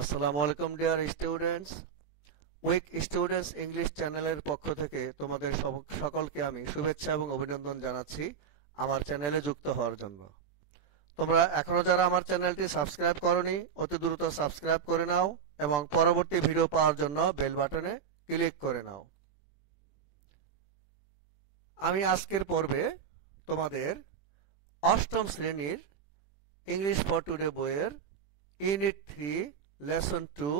আসসালামু আলাইকুম dear students. Week students English চ্যানেলের পক্ষ থেকে তোমাদের সকলকে আমি শুভেচ্ছা এবং অভিনন্দন জানাচ্ছি আমার চ্যানেলে যুক্ত হওয়ার জন্য। তোমরা এখনো যারা আমার চ্যানেলটি সাবস্ক্রাইব করোনি অতি দ্রুত সাবস্ক্রাইব করে নাও এবং পরবর্তী ভিডিও পাওয়ার জন্য বেল বাটনে ক্লিক করে নাও। আমি আজকের পর্বে তোমাদের অষ্টম শ্রেণীর ইংলিশ ফর টুডে বইয়ের unit 3 lesson 2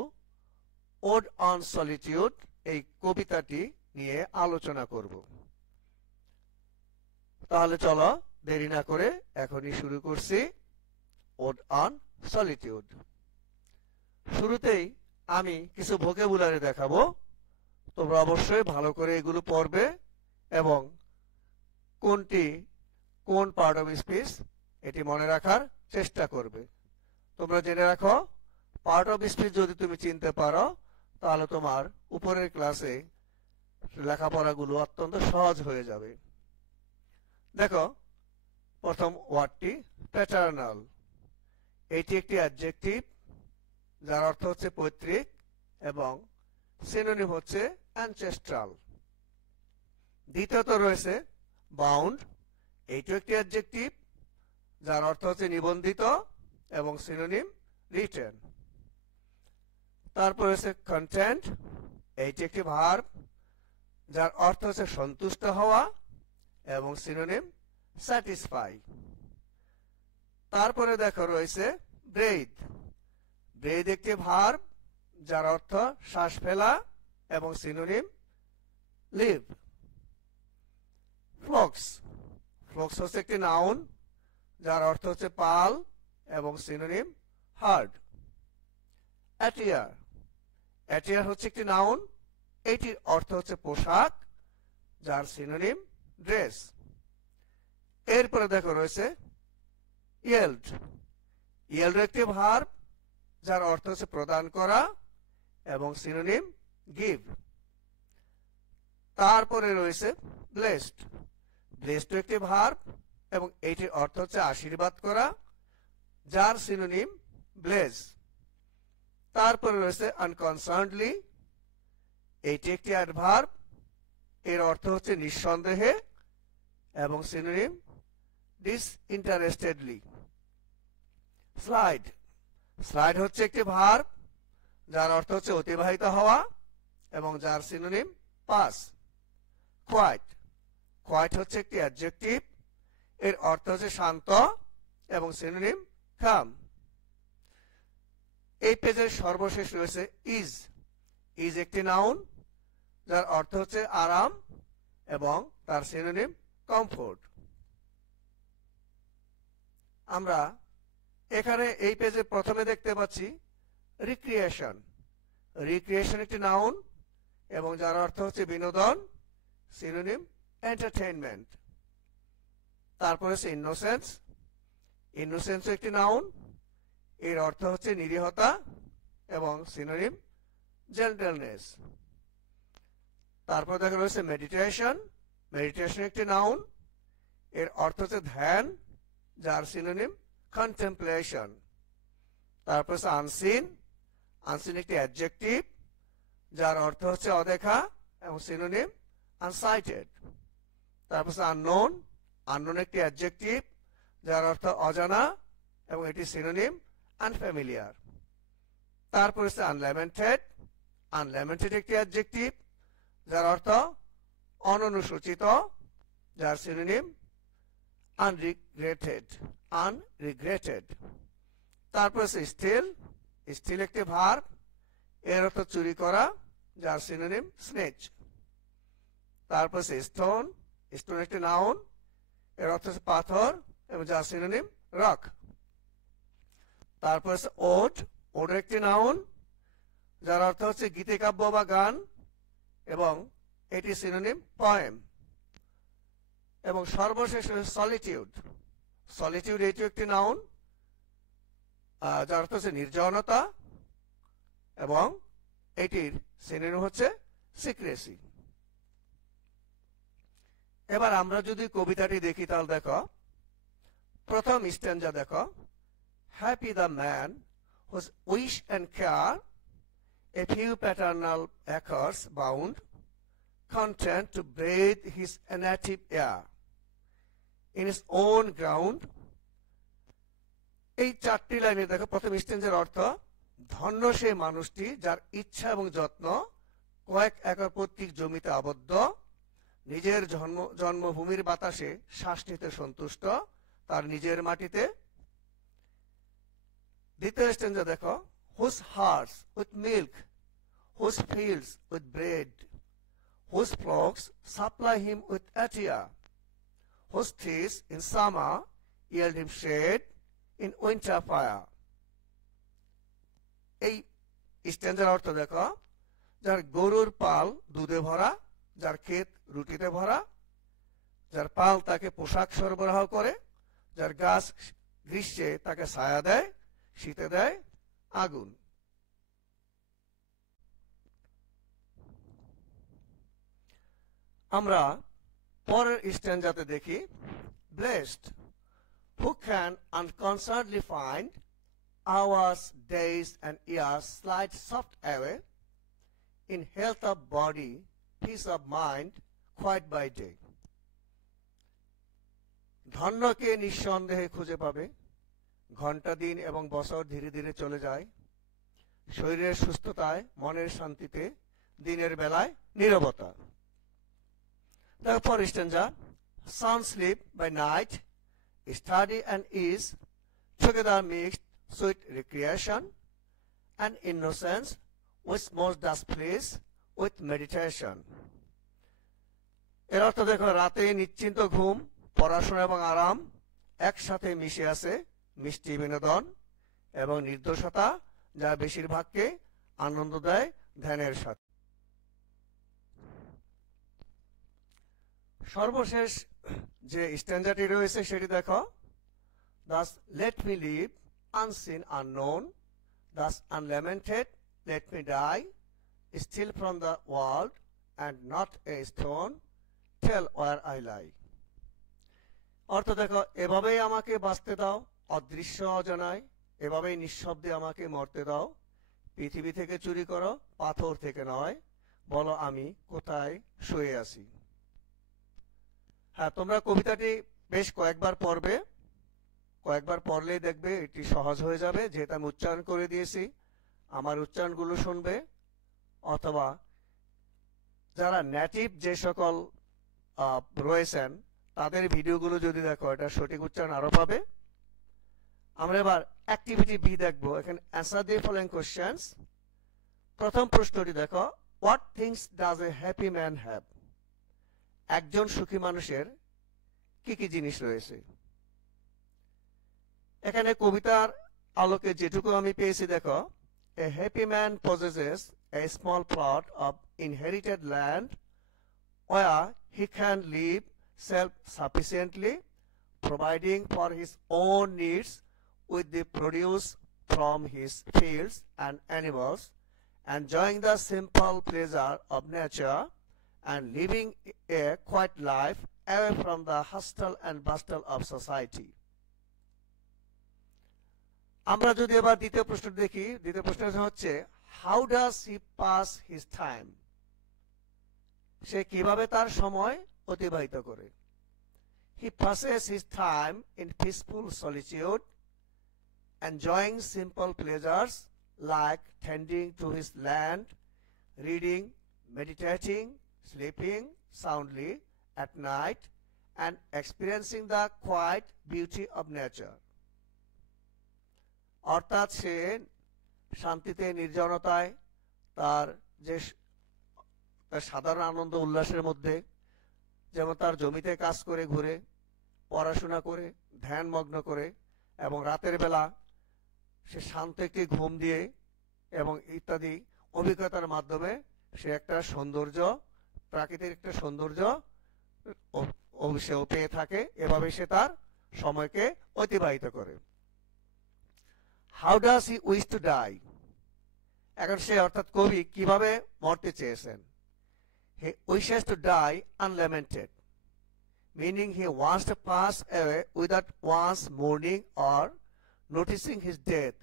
ode on solitude এই কবিতাটি নিয়ে আলোচনা করব। তাহলে চলো দেরি না করে এখনই শুরু করছি। Ode on solitude. শুরুতেই আমি কিছু ভোকাবুলারি দেখাবো, তোমরা অবশ্যই ভালো করে এগুলো পড়বে এবং কোনটি কোন পার্ট অফ স্পিচ এটি মনে রাখার চেষ্টা করবে। তোমরা জেনে রাখো, পার্ট অফ স্পিচ যদি তুমি চিনতে পারো তাহলে তোমার উপরের ক্লাসে লেখাপড়াগুলো অত্যন্ত সহজ হয়ে যাবে। দেখো, প্রথম ওয়ার্ডটি প্যাটার্নাল। এটি একটি অ্যাডজেক্টিভ যার অর্থ হচ্ছে পৈতৃক এবং সিনোনিম হচ্ছে অ্যানচেস্ট্রাল। দ্বিতীয়ত রয়েছে বাউন্ড। এইটিও একটি অ্যাডজেক্টিভ যার অর্থ হচ্ছে নিবন্ধিত এবং সিনোনিম রিটেন। তারপর রয়েছে কন্টেন্ট। এইটি একটি ভার্ব যার অর্থ হচ্ছে সন্তুষ্ট হওয়া এবং সিনোনিম স্যাটিসফাই। তারপরে দেখো রয়েছে ব্রেথ। ব্রেথ একটি ভার্ব যার অর্থ শ্বাস ফেলা এবং সিনোনিম লিভ। ফ্লক্স। ফ্লক্স হচ্ছে একটি নাউন যার অর্থ হচ্ছে পাল এবং সিনোনিম হার্ড। অ্যাটিয়ার। অ্যাটিয়ার হচ্ছে একটি নাউন, এটির অর্থ হচ্ছে পোশাক যার সিনোনিম ড্রেস। এরপরে দেখো রয়েছে ইয়েল্ড। ইয়েল্ড একটি ভার্ব যার অর্থ হচ্ছে প্রদান করা এবং সিনোনিম গিভ। তারপরে রয়েছে ব্লেসড। ব্লেসড একটি ভার্ব এবং এটির অর্থ হচ্ছে আশীর্বাদ করা যার সিনোনিম ব্লেস। তারপরে রয়েছে আনকনসার্নডলি। এটি একটি অ্যাডভার্ব, এর অর্থ হচ্ছে নিঃসন্দেহে এবং সিনোনিম ডিসইন্টারেস্টেডলি। স্লাইড। স্লাইড হচ্ছে একটি ভার্ব যার অর্থ হচ্ছে অতিবাহিত হওয়া এবং যার সিনোনিম পাস। কোয়াইট। কোয়াইট হচ্ছে একটি অ্যাডজেক্টিভ, এর অর্থ হচ্ছে শান্ত এবং সিনোনিম কাম। এই পেজের সর্বশেষ রয়েছে ইজ। ইজ একটি নাউন যার অর্থ হচ্ছে আরাম এবং তার সিনোনিম কমফোর্ট। আমরা এখানে এই পেজে প্রথমে দেখতে পাচ্ছি রিক্রিয়েশন। রিক্রিয়েশন একটি নাউন এবং যার অর্থ হচ্ছে বিনোদন, সিনোনিম এন্টারটেইনমেন্ট। তারপরে আছে ইনোসেন্স। ইনোসেন্স একটি নাউন, এর অর্থ হচ্ছে নিরীহতা এবং সিনোনিম জেন্টলনেস। তারপর দেখা রয়েছে মেডিটেশন। মেডিটেশন একটি নাউন, এর অর্থ হচ্ছে ধ্যান যার সিনোনিম কন্টেম্পলেশন। তারপর আছে আনসিন। আনসিন একটি অ্যাডজেক্টিভ যার অর্থ হচ্ছে অদেখা এবং সিনোনিম আনসাইটেড। তারপর আছে আননোন। আননোন একটি অ্যাডজেক্টিভ যার অর্থ অজানা এবং এটি সিনোনিম আনফ্যামিলিয়ার। তারপর আছে আনল্যামেন্টেড। আনল্যামেন্টেড একটি অ্যাডজেক্টিভ যার অর্থ অননুসূচিত, যার সিনোনিম আনরিগ্রেটেড। আনরিগ্রেটেড। তারপর আছে স্টিল। স্টিল একটি ভার্ব, এর অর্থ চুরি করা, যার সিনোনিম স্নেচ। তারপর আছে স্টোন। স্টোন একটি নাউন, এর অর্থ হচ্ছে পাথর এবং যার সিনোনিম রক। তারপর আছে ওড। ওড একটি নাউন যার অর্থ হচ্ছে গীতিকাব্য বা গান এবং এটি সিনোনিম পয়েম। এবং সর্বশেষ সলিটিউড। সলিটিউড এটিও একটি নাউন যার অর্থ হচ্ছে নির্জনতা এবং এটির সিনোনিম হচ্ছে সিক্রেসি। এবার আমরা যদি কবিতাটি দেখি তাহলে দেখো, প্রথম স্ট্যান্জা দেখো, happy the man whose wish and care a few paternal acres bound, content to breathe his native air in his own ground. এই চারটি লাইনে দেখো প্রথম স্ট্যান্জার অর্থ, ধন্য সেই মানুষটি যার ইচ্ছা এবং যত্ন কয়েক একর পৈতৃক জমিতে আবদ্ধ, নিজের জন্মভূমির বাতাসে শ্বাস নিতে সন্তুষ্ট, তার নিজের মাটিতে। দ্বিতীয় স্ট্যান্জা দেখো, whose hearts with milk, whose fields with bread, whose flocks supply him with attia, whose trees in summer yield him shade, in winter fire. এই স্ট্যান্জার অর্থ দেখো, যার গরুর পাল দুধে ভরা, যার ক্ষেত রুটিতে ভরা, যার পাল তাকে পোশাক সরবরাহ করে, যার গাছ গ্রীষ্মে তাকে ছায়া দেয়, শীতে দেয় আগুন। আমরা পরের স্ট্যান্জাতে দেখি, blessed who can unconcernedly find hours, days and years slide soft away, in health of body, peace of mind, quiet by day. ধন্যকে নিঃসন্দেহে খুঁজে পাবে, ঘন্টা দিন এবং বছর ধীরে ধীরে চলে যায়, শরীরের সুস্থতায়, মনের শান্তিতে, দিনের বেলায় নীরবতা। তারপর স্ট্যান্জা, sound sleep by night, study and ease together mixed sweet recreation and innocence which most does please with meditation. এর অর্থ দেখো, রাতে নিশ্চিন্ত ঘুম, পড়াশোনা এবং আরাম একসাথে মিশে আছে, মিষ্টি বিনোদন এবং নির্দোষতা যা বেশিরভাগকে আনন্দ দেয় ধ্যানের সাথে। সর্বশেষ যে স্ট্যান্জাটি রয়েছে সেটি দেখো, thus let me live unseen unknown, thus unlamented let me die, still from the world and not a stone, tell where I lie. অর্থ দেখো, এভাবেই আমাকে বাঁচতে দাও অদৃশ্য অজানায়, এভাবেই নিঃশব্দে আমাকে মরতে দাও, পৃথিবী থেকে চুরি করো পাথর থেকে নয়, বলো আমি কোথায় শুয়ে আছি। হ্যাঁ, তোমরা কবিতাটি বেশ কয়েকবার পড়বে, কয়েকবার পড়লেই দেখবে এটি সহজ হয়ে যাবে, যেহেতু আমি উচ্চারণ করে দিয়েছি। আমার উচ্চারণগুলো শুনবে, অথবা যারা নেটিভ যে সকল রয়েছেন তাদের ভিডিওগুলো যদি দেখো, এটা সঠিক উচ্চারণ আরো পাবে। আমরা এবার অ্যাক্টিভিটি বি দেখবো। এখানে অ্যান্সার দিয়ে ফলোইং কোশ্চেনস। প্রথম প্রশ্নটি দেখো, what things does a happy man have? একজন সুখী মানুষের কি কি জিনিস রয়েছে? এখানে কবিতার আলোকে যেটুকু আমি পেয়েছি দেখো, এ happy man possesses a small plot of inherited land where he can live self-sufficiently, providing for his own needs with the produce from his fields and animals, enjoying the simple pleasure of nature and living a quiet life away from the hustle and bustle of society. আমরা যদি এবার দ্বিতীয় প্রশ্ন দেখি, দ্বিতীয় প্রশ্ন হচ্ছে, how does he pass his time? সে কিভাবে তার সময় অতিবাহিত করে? হি passes his time in peaceful solitude, enjoying simple pleasures like tending to his land, reading, meditating, sleeping soundly at night, and experiencing the quiet beauty of nature. অর্থাৎ সে শান্তিতে, নির্জনতায়, তার যে সাধারণ আনন্দ উল্লাসের মধ্যে, যেমন তার জমিতে কাজ করে ঘুরে, পড়াশোনা করে, ধ্যান মগ্ন করে, এবং রাতের বেলা সে শান্ত একটি ঘুম দিয়ে এবং ইত্যাদি অভিজ্ঞতার মাধ্যমে সে একটা সৌন্দর্য, প্রাকৃতিক একটা সৌন্দর্য সেও পেয়ে থাকে। এভাবে সে তার সময়কে অতিবাহিত করে। How does he wish to die? এখন সে অর্থাৎ কবি কিভাবে মরতে চেয়েছেন? He wishes to die unlamented, meaning he wants to pass away without once mourning or noticing his death,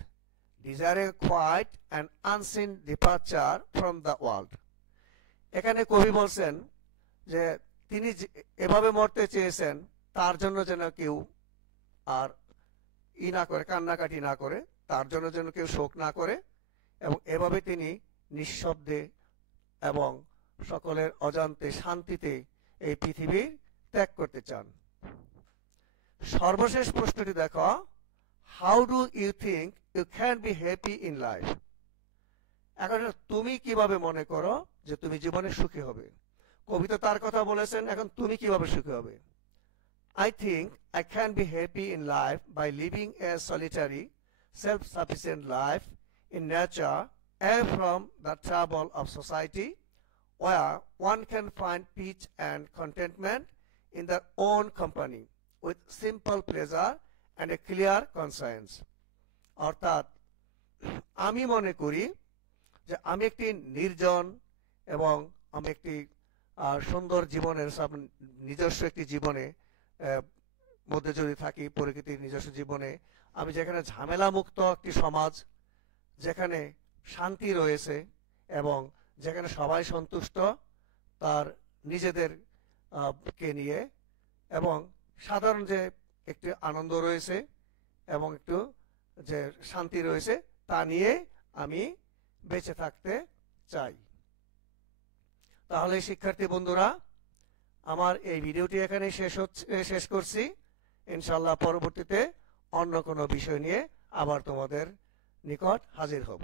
desire a quiet and unseen departure from the world. এখানে কবি বলছেন যে তিনি এভাবে মরতে চেয়েছেন তার জন্য যেন কেউ আর না করে, কান্নাকাটি না করে, তার জন্য যেন কেউ শোক না করে, এবং এভাবে তিনি নিঃশব্দে এবং সকলের অজান্তে শান্তিতে এই পৃথিবী ত্যাগ করতে চান। সর্বশেষ প্রশ্নটি দেখো, how do you think you can be happy in life? এখন তুমি কিভাবে মনে করো যে তুমি জীবনে সুখী হবে? কবি তো তার কথা বলেছেন, এখন তুমি কিভাবে সুখী হবে? I think I can be happy in life by living a solitary, self-sufficient life in nature, away from the trouble of society, where one can find peace and contentment in their own company, with simple pleasure and a clear conscience. অর্থাৎ আমি মনে করি যে আমি একটি নির্জন এবং আমি একটি সুন্দর জীবনের নিজস্ব একটি জীবনে মধ্যে যদি থাকি, প্রকৃতির নিজস্ব জীবনে, আমি যেখানে ঝামেলা মুক্ত একটি সমাজ, যেখানে শান্তি রয়েছে এবং যেখানে সবাই সন্তুষ্ট তার নিজেদের কে নিয়ে, এবং সাধারণ যে একটি আনন্দ রয়েছে এবং একটু যে শান্তি রয়েছে তা নিয়ে আমি বেঁচে থাকতে চাই। তাহলে শিক্ষার্থী বন্ধুরা, আমার এই ভিডিওটি এখানে শেষ করছি। ইনশাআল্লাহ পরবর্তীতে অন্য কোনো বিষয় নিয়ে আবার তোমাদের নিকট হাজির হব।